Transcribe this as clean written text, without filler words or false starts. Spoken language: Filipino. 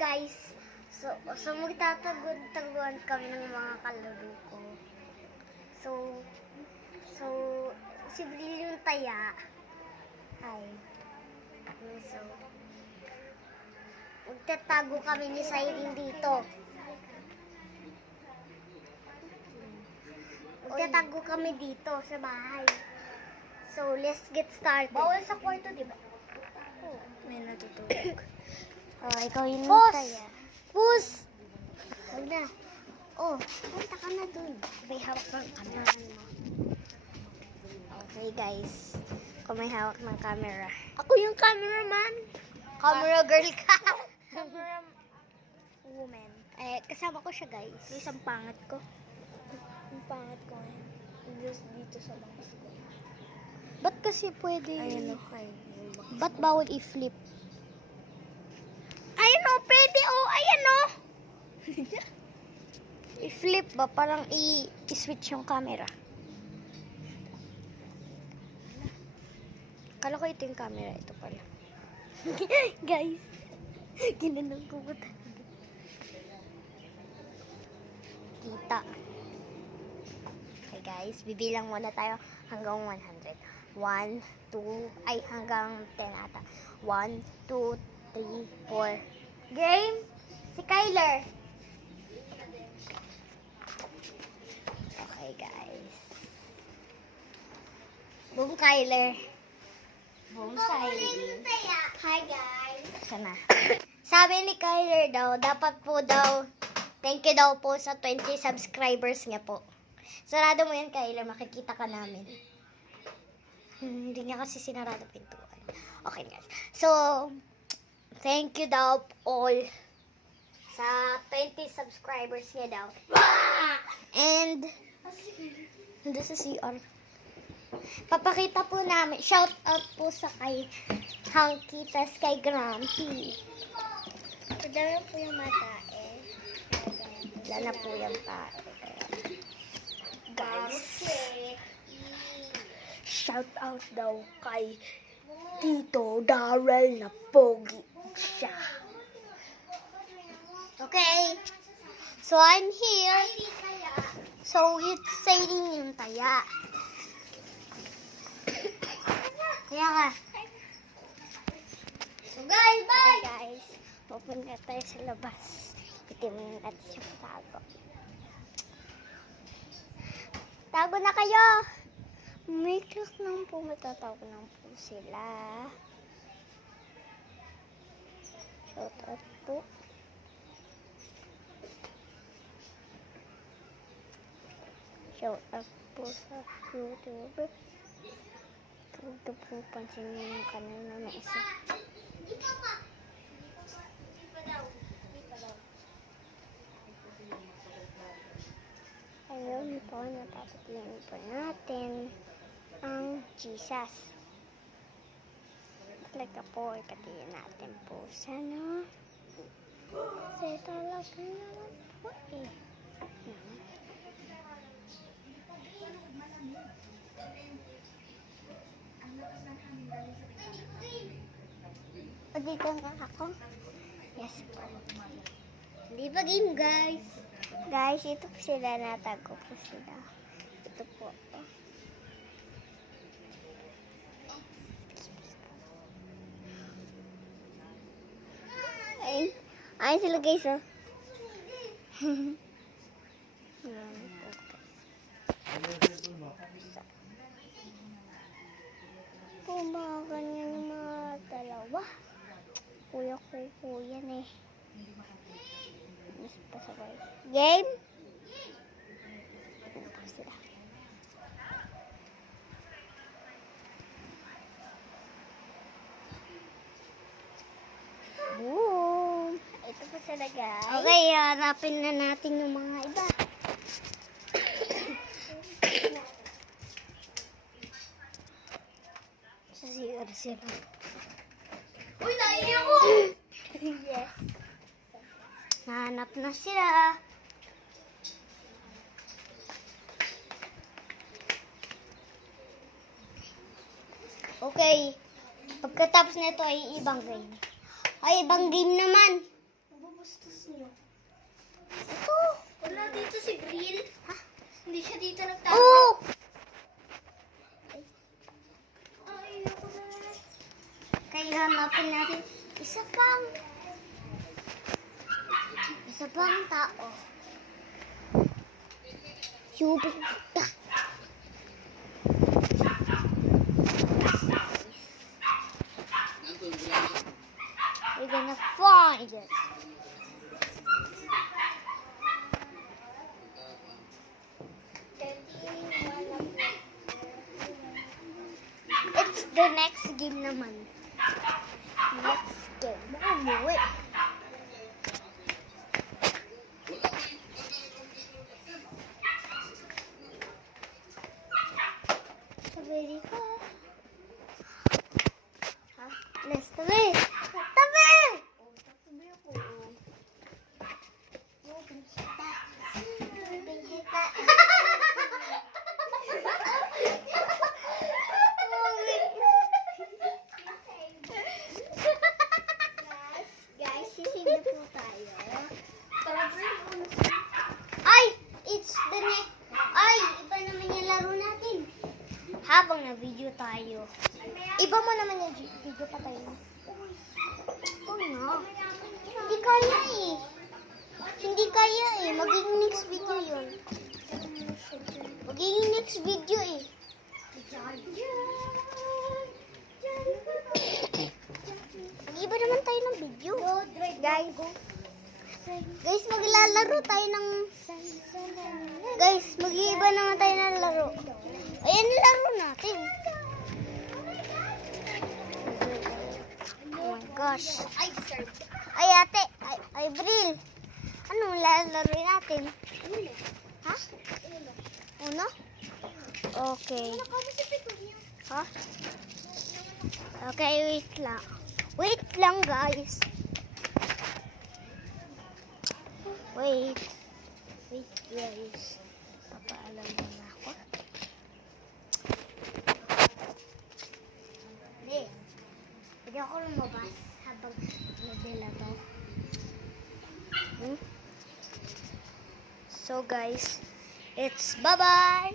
guys. So magtataguan kami ng mga kalaro ko. So, si Bril yung taya. Hi. So, magtatago kami ni Cyrene dito. Magtatago kami dito sa bahay. So, let's get started. Bawal sa kwarto, di ba? Oh, May natutulog. ikaw yung Pus! taya. Pus! Huwag na. Oh, punta ka na dun. May hawak ng camera mo. Okay, guys. Kung may hawak ng camera. Ako yung cameraman. Camera girl ka. Camera woman. Kasama ko siya, guys. May isang pangat ko. Yung pangat ko ngayon. Dito sa bangs ko. Ba't kasi pwede? Ayun o. Ayun. Ba't bawal i-flip? Ayun o. Pwede o. Ayun o. I-flip ba? Parang i-switch yung camera. Kala ko ito yung camera. Ito pala. Guys. Ginanong ko ba talaga? Kita. Okay guys. Bibilang muna tayo hanggang 100. 1, 2, hanggang 10 ata. 1, 2, 3, 4. Game! Si Kyler! Okay, guys. Boom, Kyler. Boom, Cyrene. Hi, guys. Sana. Sabi ni Kyler daw, dapat po daw, thank you daw po sa 20 subscribers niya po. Sarado mo yan, Kyler. Makikita ka namin. Hindi niya kasi sinarado pintuan. Okay, guys. So, thank you daw all sa 20 subscribers niya daw. And, nandun sa CR. Papakita po namin, shout out po sa kay Hanky, tas kay Grumpy. Padala po yung mata eh. Wala na po yung tae. Guys, Shout out daw kay Tito Darrell na pogi siya. okay. So, I'm here. So, it's Cyrene yung taya. Kaya ka. So, guys, bye! Okay, guys. Pupunta tayo sa labas. Itimin natin siya tago. Tago na kayo! May clock lang po. Matatago lang po sila. Shout out po. Shout out po sa YouTuber. Huwag na po pansinin yung kanina na isa. Ayun po, napapaplay po natin ang Jesus. Talaga po, ikatiin natin po sana. Kasi talaga naman po eh. O, dito na ako. Yes po. Hindi ba game, guys? Guys, ito po sila. Natago po sila. Ito po. Ay sila guys, oh. Pumagan yan yung mga dalawa. Kuya ko yan eh. Mas pasabay. Game? Ano po sila? Boom! Ito po sila, guys. Okay, harapin na natin yung mga iba. Sa CR sila. Uy, naiiyak ko! Yes. Nahanap na sila. Okay. Pagkatapos nito ay ibang game. Ay, ibang game naman. Hanapin natin isa pang tao. Yubuta. We're gonna find it. It's the next game naman. Next game. Baka umuwi. Sabi ko. Ha? Nes, tabi! Tabi! Tabi ako. Binhita. Binhita. Guys, sisig na po tayo. Ay! It's the next. Ay! Iba naman yung laro natin. Habang na-video tayo. Iba mo naman yung video pa tayo. Oh no. Hindi kaya eh. Hindi kaya eh. Magiging next video yun. Magiging next video eh. Mag-iba naman tayo ng video. Guys. Guys, maglalaro tayo ng... Guys, mag-iba naman tayo ng laro. Ayan yung laro natin. Oh my gosh. Ay ate, ay Bril. Anong lalaro natin? Ha? Uno? Okay. Ha? Okay, wait lang. Wait lang guys. Wait. Wait guys. Papaalam muna ako. Hindi. Pwede ako lumabas habang nagdalabaw. So guys, it's bye-bye!